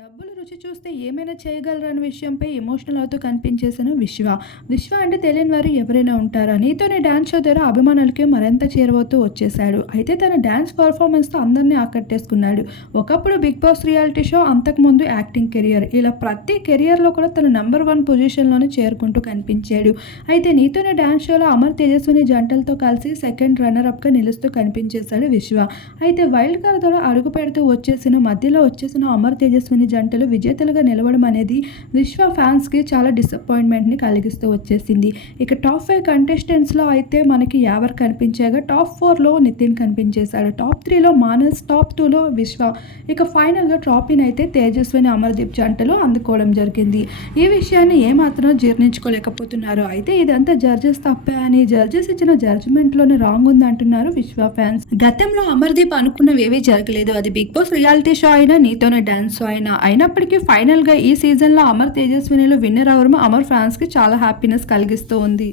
డబ్బులు రుచి చూస్తే ఏమైనా చేయగలరన్న విషయంపై ఎమోషనల్ అవుతూ కనిపించేసిన విశ్వ. విశ్వ అంటే తెలియని వారు ఎవరైనా ఉంటారా? నీతోనే డాన్స్ షో ద్వారా అభిమానులకి మరింత చేరువవుతూ వచ్చేశాడు. అయితే తన డాన్స్ పర్ఫార్మెన్స్‌తో అందరిని ఆకట్టేసుకున్నాడు. ఒకప్పుడు 'బిగ్ బాస్' రియాలిటీ షో, అంతకుముందు యాక్టింగ్ కెరియర్, ఇలా ప్రతి కెరియర్‌లో కూడా తను నంబర్ 1 పొజిషన్‌లోనే చేరుకుంటూ కనిపించాడు. అయితే నీతోనే డాన్స్ షోలో అమర్, తేజస్విని జంటలతో కలిసి సెకండ్ రన్నర్ అప్‌గా నిలుస్తూ కనిపించేశాడు విశ్వ. అయితే వైల్డ్ కార్డ్ ద్వారా అడుగుపెడుతూ మధ్యలో వచ్చేసిన అమర్, తేజస్విని జంటలు విజేతలుగా నిలవడం అనేది విశ్వ ఫ్యాన్స్‌కి చాలా డిసప్పాయింట్‌మెంట్‌ని కలిగిస్తూ వచ్చేసింది. ఇక టాప్ 5 కంటెస్టెంట్స్‌లో అయితే మనకి యావర్ కనిపించగా, టాప్ 4లో నితిన్ కనిపించేశాడు. టాప్ 3లో మానస్, టాప్ 2లో విశ్వ. ఇక ఫైనల్‌గా ట్రాఫీని అయితే తేజస్విని, అమర్‌దీప్ జంటలు అందుకోవడం జరిగింది. ఈ విషయాన్ని ఏమాత్రం జీర్ణించుకోలేకపోతున్నారు. అయితే ఇదంతా జడ్జెస్ తప్పే అని, జడ్జెస్ ఇచ్చిన జడ్జ్‌మెంట్‌లోనే రాంగ్ ఉంది అంటున్నారు విశ్వ ఫ్యాన్స్. గతంలో అమర్‌దీప్ అనుకున్నవేవీ జరగలేదు. అది 'బిగ్ బాస్' రియాలిటీ షో అయినా, నీతోనే డాన్స్ షో అయినప్పటికీ ఫైనల్‌గా ఈ సీజన్‌లో అమర్, తేజస్వినిలు విన్నర్ అవ్వడం అమర్ ఫ్యాన్స్‌కి చాలా హ్యాపీనెస్ కలిగిస్తూ ఉంది.